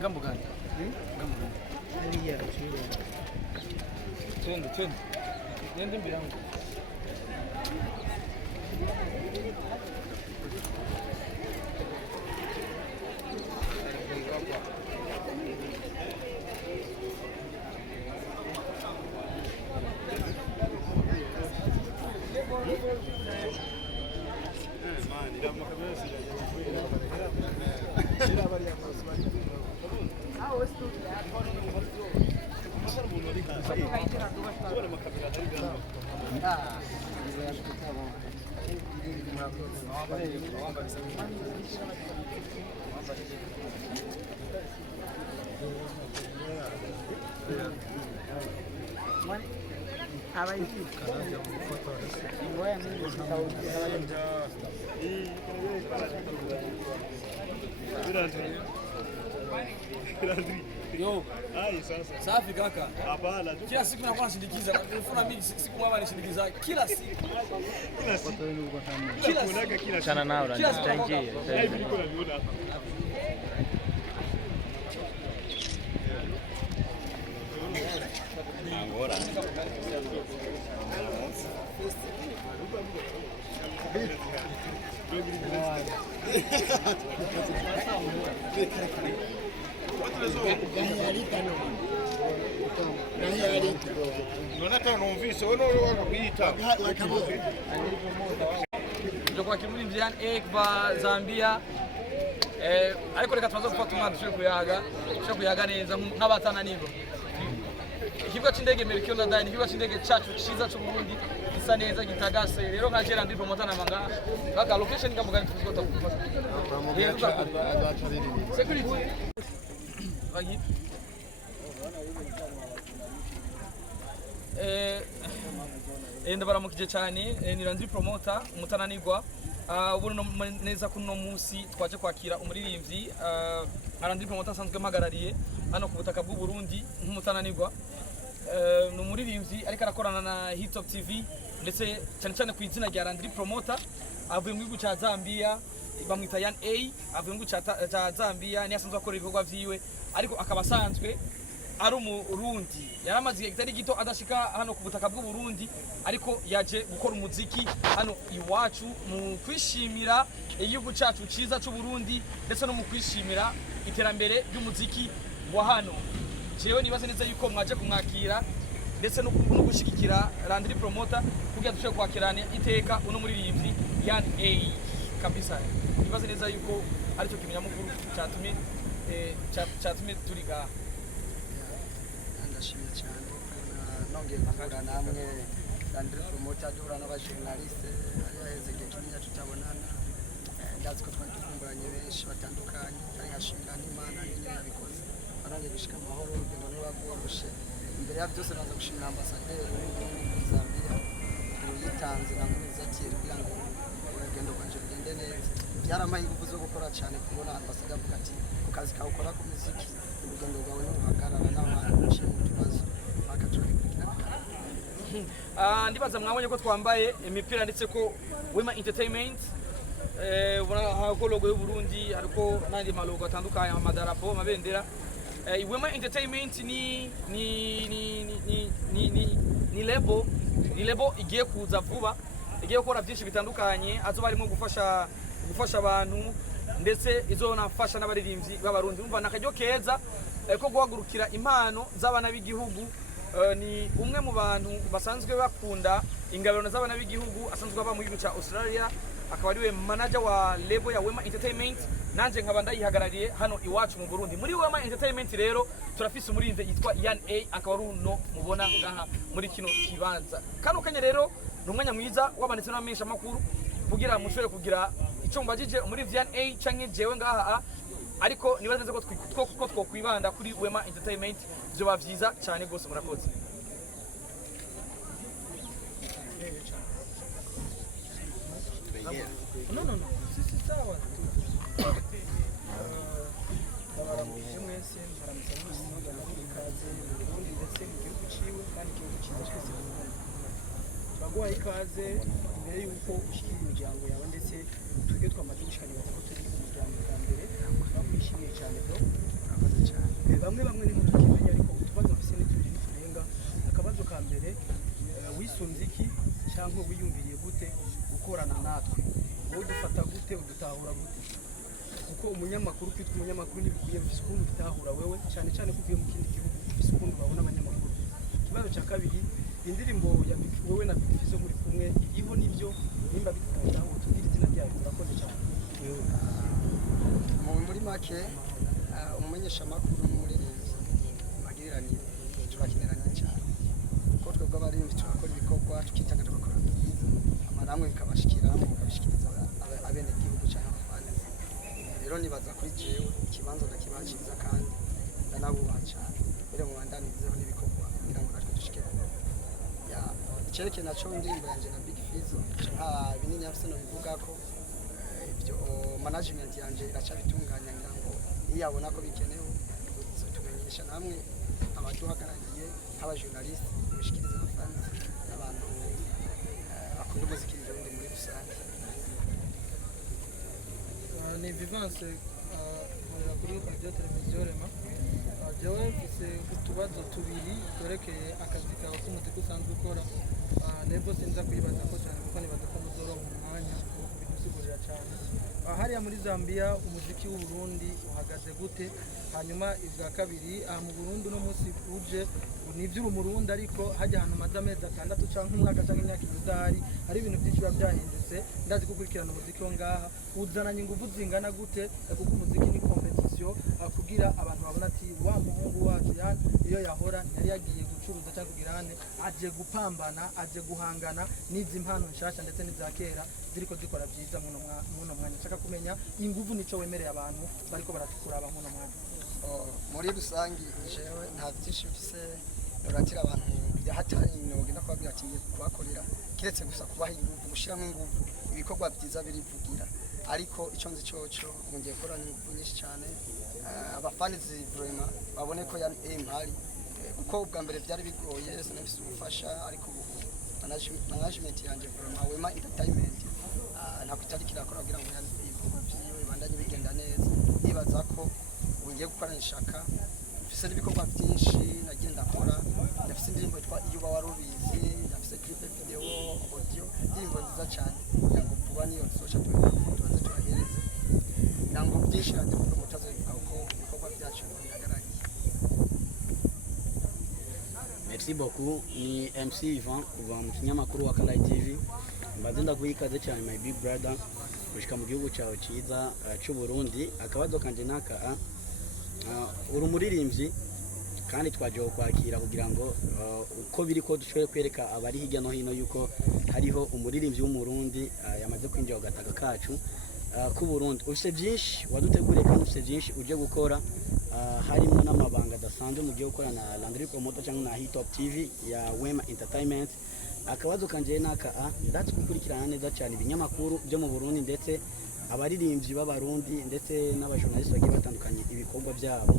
Gambo gani? Gambo gani? Hariya chile. Twende. Nende mbira ngo. Yo, ai sasa. Safi kaka. Hapana. Kila siku nakuwa nashindikiza. Nilifuna mimi siku mama nishindikiza kila siku. Kila siku. Chana nao na nitaingia. Hivi niko naviona hapa. Agora. Kwa kimuli mziani ekva Zambia ariko reka tumaze gufata umwana dushobora kuyaga neza nk'abatana nibo ikibuga c'indege Merikio ndadaye ikibuga c'indege cacu ciza cyo Burundi gisa neza gitagase rero nka jera ndi promota namanga baka location ngamugani tuzota gufata security bagi ndabaramukije cyane ni LANDRY promota umutananirwa ubu neza kuno munsi twaje kwakira umuririmbyi LANDRY promota asanzwe mpagarariye hano ku butaka bw'u Burundi nk'umutananirwa ni umuririmbyi ariko arakorana na Hit Top TV ndetse cyane ku izina rya LANDRY promota avuye mu gihugu cya Zambia bamwita Yan A avuye mu gihugu cya Zambia ni asanzwe akora ibikorwa vyiwe ariko akaba asanzwe ari umurundi yaramaze igitari gito adashika hano ku butaka bw'u Burundi ariko yaje gukora umuziki hano iwacu mu kwishimira igihugu cyacu ciza cy'u Burundi ndetse no mu kwishimira iterambere ry'umuziki wa hano jewe nibaze neza yuko mwaje kumwakira ndetse no gushigikira LANDRY promota kugira dushobore kwakirana iteka uno muririmbyi Yan A kabisa nibaze neza yuko ari cyo kimenya mukuru cyatumye turiga ndashimye cyane nongeye guhura namwe LANDRY promota duhura n'abajournaliste yaheze igihe kinini tutabonana ndazi ko twari dukumburanye benshi batandukanye ari nkashimira n'Imana nyine yabikoze arangije gushika amahoro urugendo n'uragoroshe imbere ya byose naza gushimira ambasaderi w'Uburundi muri Zambia yitanze na mwiza ati kugira ngo urugendo rwanje rugende neza byaramaye ingufu zo gukora cyane kubona ambasaderi avuga ati ku kazi kawe ukora ku muziki urugendo rwawe n'uhagarara n'abantu uciye mu tubazo ndibaza mwabonye ko twambaye imipira ndetse ko Wema Entertainment ubona logo y'u Burundi ariko nandi malogo atandukanye amadarapo amabendera Wema Entertainment ni lebo igiye kuza vuba igiye gukora byinshi bitandukanye azoba arimo gufasha abantu ndetse izonafasha n'abaririmbyi b'abarundi umva nakajyo keza ko guhagurukira impano z'abana b'igihugu ni umwe mu bantu basanzwe bakunda ingabano z'abana b'igihugu asanzwe aba mu gihugu cya Australia akaba ariwe manager wa label ya Wema Entertainment nanje nkaba ndayihagarariye hano iwacu mu Burundi muri Wema Entertainment rero turafise umurinze yitwa Yan A akaba ari uno mubona ngaha muri kino kibanza kano kanya rero ni umwanya mwiza wabanditse n'abamenyesha makuru kugira mushobore kugira icyo mbajije muri Yan A canke jewe ngaha ariko nibaze neza ko twokwibanda kuri Wema Entertainment byo bavyiza cyane gose murakoze no sisi sawa baramuje mwese baramusanga ikaze ubundi ndetse igihugu ciwe kandi igihugu ciza twese baguha ikaze mbere yuko ushikira imiryango yawe ndetse twige twamaze gushikana ko turi umuryango wa mbere bakwishimiye cyane bro murakoze cyane. Bamwe ni mutukimenya ariko utubazo bise n'itubiri turenga. Akabazo ka mbere wisunze iki cyangwa wiyumviriye gute gukorana natwe? Wowe dufata gute udutahura gute? Kuko umunyamakuru kwitwa umunyamakuru ntibikwiye bifise ukuntu bitahura wewe cyane cyane kuvuye mu kindi gihugu bifise ukuntu babona abanyamakuru. Ikibazo cya kabiri, indirimbo ya wewe na Bifizo muri kumwe iriho nibyo nimba bikunda utubwire izina ryayo. Murakoze cyane. Muri make umumenyesha makuru n'umuririmbyi magiriranye turakineranye cyane. Ko twebwe abarimbi turakora ibikorwa tukitanga tugakora byiza amaramwe bikabashikira mukabishikiriza abene gihugu cyane abafana. Rero nibaza kuri jewe ikibanza ndakibashiriza kandi ndanabubaha cyane. Rero mu bandanizeho n'ibikorwa kugira ngo natwe dushike ya icereke naco indirimbo yanje na Big Fizzo binini yafise no bivuga ko ibyo management yanje iracabitunganya ngira ngo iyabona ko bikenewe tumenyesha namwe abaduhagarariye nk'abajournaliste bishikiriza abafana n'abantu bakunda umuziki n'ibindi muri rusange. Ni Vivance kuri radio televiziyo Rema. Jewe mfise utubazo tubiri twerekeye akazi kawe k'umuteka usanzwe ukora. Nebo sinza kuyibaza ko cyane kuko nibaza ko muzoronka umwanya wo kubidusigurira cyane. Hariya muri Zambia umuziki w'u Burundi uhagaze gute? Hanyuma ibwa kabiri mu Burundi no munsi uje nivyuru Murundi ariko hajya ahantu maze amezi 6 canke umwaka canke imyaka idahari ari ibintu byinshi biba byahindutse. Ndazi gukurikirana umuziki wo ngaha uzananye ingufu zingana gute kuko umuziki ni competition kugira abantu babona ati wa muhungu wacu iyo yahora yari yagiye gucuruza cyangwa kugirane aje gupambana aje guhangana n'izi impano nshasha ndetse n'iza kera ziriko zikora byiza muno mwanya. Nshaka kumenya ingufu nico wemereye abantu bariko baratukura muno mwanya. Muri rusangi jewe nta byinshi mfise noratira abantu hatari nogenda kubabwira ati kubakorera kiretse gusa kubaha ingufu gushiramo ingufu ibikorwa byiza birivugira. Ariko icyo nzi cyoco ngiye korana ingufu nyinshi cyane abafani vraiment babone ko ya impari kuko ubwa mbere byari bigoye sinabise ubufasha ariko management yanje vraiment Wema Entertainment ntabwo itari kirakora kugira ngo ibikorwa bibandanye bigenda neza. Nibaza ko ngiye gukorana ishaka mfise n'ibikorwa byinshi nagenda nkora. Ndafise indirimbo yitwa iyo uba warubizi, ndafise clip video audio indirimbo nziza cyane ngo vuba niyo social tubanze turahereze nango byinshi kandi kuko mutazovuga uko ibikorwa byacu bihagarariye. Merci beaucoup. Ni MC Ivan kuva mu kinyamakuru wa Kala TV. Mbazenda kuyikaze cyane my big brother gushika mu gihugu cyawe cyiza cy'u Burundi. Akabazo kanje naka uri umuririmbyi kandi twaje kwakira kugira ngo uko biri ko dushobore kwereka abari hirya no hino yuko hariho umuririmbyi w'umurundi yamaze kwinjira ugataga kacu ku Burundi. Ufite byinshi waduteguriye kandi ufite byinshi uje gukora harimo n'amabanga adasanzwe mu gihe ukora na LANDRY promoter cyangwa na Hit Top TV ya Wema Entertainment. Akabazo kanje naka ndatse gukurikirana neza cyane ibinyamakuru byo mu Burundi ndetse abaririmbyi b'abarundi ndetse n'abajournaliste bagiye batandukanye ibikorwa byabo.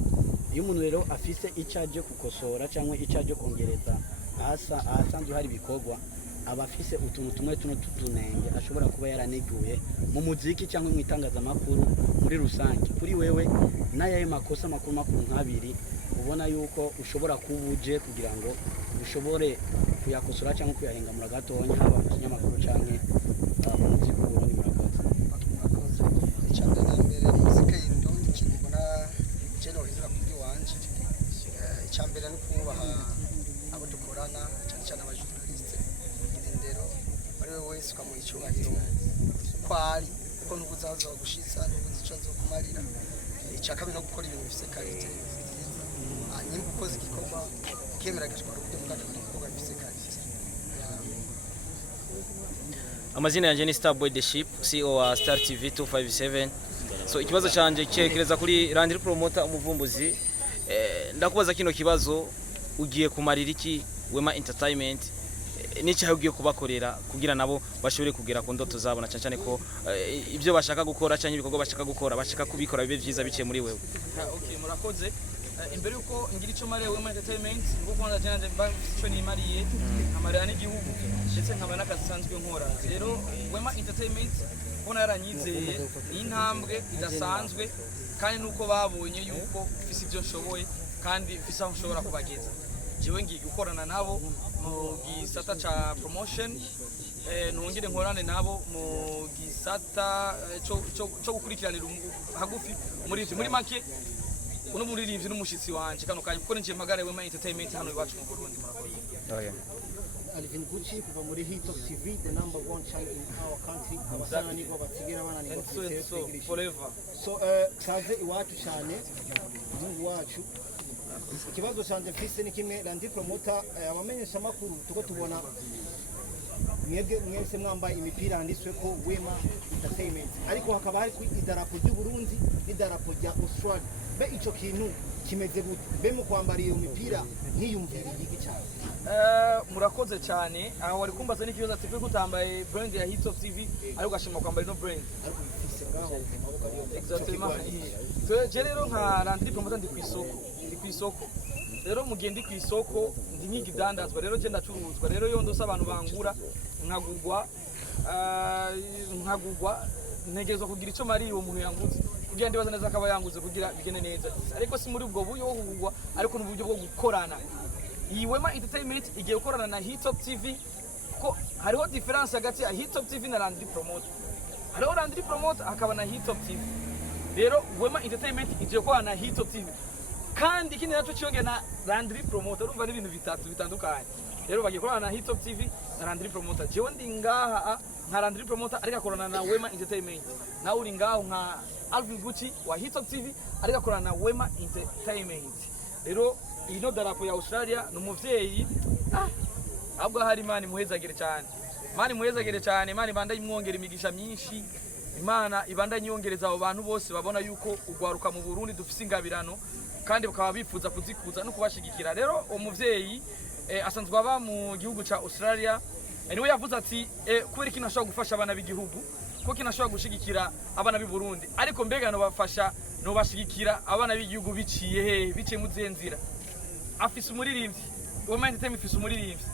Iyo umuntu rero afise icaje kukosora cyangwa icaje kongereza ahasanzwe hari ibikorwa abafise utuntu tumwe tutunenge ashobora kuba yaraneguye mu muziki cyangwa mu itangazamakuru muri rusange. Kuri wewe nayaye makosa makuru nk'abiri ubona yuko ushobora kubuje kugira ngo ushobore kuyakosora cyangwa kuyahengamura gatonya haba mu kinyamakuru cyangwa mu muziki w'Uburundi. Murakoze. Icyambere na mbere muzika y'indundi kintu mbona jeno hindura kuri wanje. Icyambere no kubaha abo dukorana cyane cyane abajournaliste indero bari wese ukamuha icyubahiro uko ari kuko ntubuzazo gushitsa ntubuzi icyo zo kumarira. Icyakabiri no gukora ibintu bifite karite nimba ukoze igikorwa ukemera gashobora kujya mu gato igikorwa bifite karite. Amazina yanjye ni Starboy the Ship, CEO wa Star TV 257. So ikibazo cyanje cyekereza kuri LANDRY promoter umuvumbuzi. Ndakubaza kino kibazo ugiye kumarira iki Wema Entertainment n'icyaho ugiye kubakorera kugira nabo bashobore kugera ku ndoto zabo na cyane ko ibyo bashaka gukora cyangwa ibikorwa bashaka gukora bashaka kubikora bibe byiza biciye muri wewe. Okay, murakoze. Imbere yuko ngira icyo mariye Wema Entertainment ngo kwanza cyane cyo ni mariye amarira n'igihugu ndetse nkaba nakasanzwe nkora. Rero Wema Entertainment bona yaranyizeye intambwe idasanzwe kandi nuko babonye yuko ufise ibyo nshoboye kandi ufise aho nshobora kubageza jewe ngiye gukorana nabo mu gisata ca promotion ntongere nkorane nabo mu gisata cyo gukurikiranira hagufi muri make uno muririmbyi n'umushitsi wanje kano kanya kuko ninjiye magara Wema Entertainment hano iwacu mu Burundi murakoze. Alvin Gucci kuva muri Hit Top TV, the #1 channel in our country. Abasana niko batigera banani so forever. So kaze iwacu cyane mungu wacu. Ikibazo canje mfise ni kimwe Landry Promoter abamenyesha makuru tuko tubona mwese mwambaye imipira yanditswe ko Wema Entertainment ariko hakaba hari idarapo ry'u Burundi n'idarapo rya Australia. Be ico kintu kimeze gute? Be mu kwambara iyo mipira nkiyumvira iki cyane? Murakoze cyane aho wari kumbaza n'ikibazo ati ko utambaye brand ya Hit Top TV ariko gashima kwambara no brand Ariko bifise ngaho amaboko ariyo. Exactement. Je rero nka Landry Promoter ndi kwisoko rero mugendi kwisoko ndi nk'igidandazwa rero je ndacuruzwa rero yo ndose abantu bangura nkagugwa ntegerezwa kugira ico mari uwo muntu yanguze kugira ndibaza neza akaba yanguze kugira bigene neza ariko si muri ubwo buryo bwo kugugwa ariko n'uburyo bwo gukorana iyi Wema Entertainment igiye gukorana na Hit Top TV ko hariho difference hagati ya Hit Top TV na Landry Promoter hariho Landry Promoter akaba na Hit Top TV rero Wema Entertainment igiye gukorana na Hit Top TV kandi ikindi naco cyonge na Landry Promoter urumva n'ibintu bitatu bitandukanye rero bagiye gukorana na Hit Top TV na Landry Promoter jewe ndi ngaha nka Landry Promoter ariko akorana na Wema Entertainment na uri ngaho nka Alvin Gucci wa Hit Top TV ariko akorana na Wema Entertainment rero ino darapo ya Australia n'umuvyeyi ahubwo hari Imana muhezagire cyane Imana ibanda imwongera imigisha myinshi Imana ibanda nyongereza abo bantu bose babona yuko ugwaruka mu Burundi dufise ingabirano kandi bakaba bifuza kuzikuza no kubashigikira rero umuvyeyi asanzwe aba mu gihugu ca Australia niwe yavuze ati kubera iki nashobora gufasha abana b'igihugu ko kinashobora gushigikira abana b'i Burundi ariko mbega no bafasha no bashigikira abana b'igihugu biciye mu zenzira afise umuririmbyi Wema Entertainment ifise umuririmbyi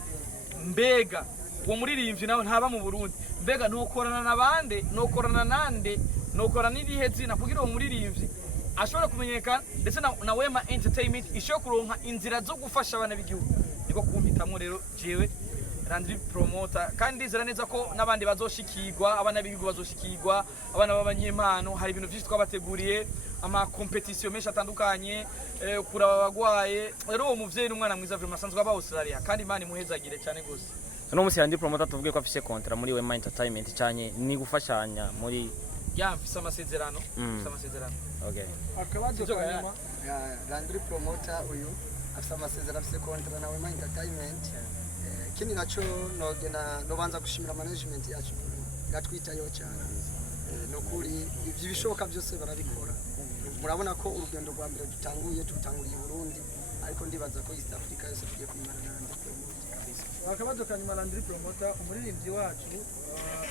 mbega uwo muririmbyi nawe ntaba mu Burundi mbega nokorana nabande nokorana nande nokorana n'irihe zina kugira uwo muririmbyi ashobora kumenyekana ndetse na Wema Entertainment ishobora kuronka inzira zo gufasha abana b'igihugu niko kumpitamwo rero jewe Landry Promoter kandi ndizera neza ko nabandi bazoshikirwa abana b'igihugu bazoshikirwa abana b'abanyempano hari ibintu byinshi twabateguriye ama competition menshi atandukanye kuraba abagwaye rero uwo muvyeyi n'umwana mwiza vraiment asanzwe aba Australia kandi Imana imuhezagire cyane gose no musi Landry Promoter tuvuge ko afise contrat muri Wema Entertainment cyane ni gufashanya muri yamfise amasezerano okay akabazo kanyuma Landry Promoter uyu afise amasezerano afise contrat na Wema Entertainment kindi naco nobanza gushimira management yacu gatwitayo cyane nokuri ivyo bishoboka byose barabikora murabona ko urugendo rwa mbere tutanguriye Burundi ariko ndibaza ko East Africa yose tugiye kumara nande akabazo kanyuma Landry Promoter umuririmbyi wacu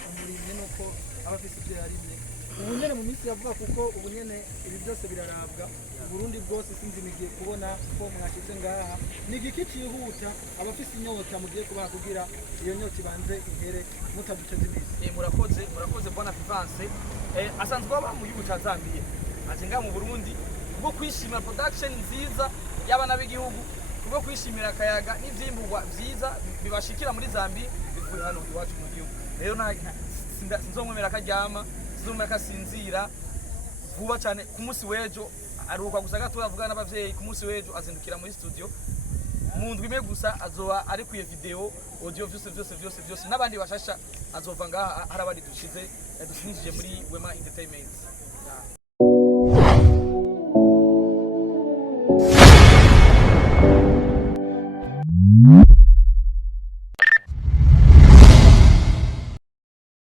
umuririmbyi nuko abafise ibyo yarimye ubunyene mu minsi yavuga kuko ubunyene ibi byose birarabwa Burundi bwose sinzi migiye kubona ko mwashize ngaha ni giki cihuta abafise inyota mugiye kubaha kugira iyo nyota ibanze ihere mutaduce z'imisi murakoze bwana Vivance asanzwe aba mu gihugu ca Zambia ajenga mu Burundi bwo kwishimira production nziza y'abana b'igihugu bwo kwishimira akayaga n'ivyimburwa vyiza bibashikira muri Zambia bivuye hano iwacu mu gihugu rero sinzomwemera akaryama sinzomwemera akasinzira vuba cyane ku munsi w'ejo aruka gusa gato yavuga n'abavyeyi ku munsi w'ejo azindukira muri studio mu ndwi imwe gusa azoba ari kuye video audio vyose n'abandi bashasha azova ngaha harabandi dushize dusinjije muri Wema Entertainment.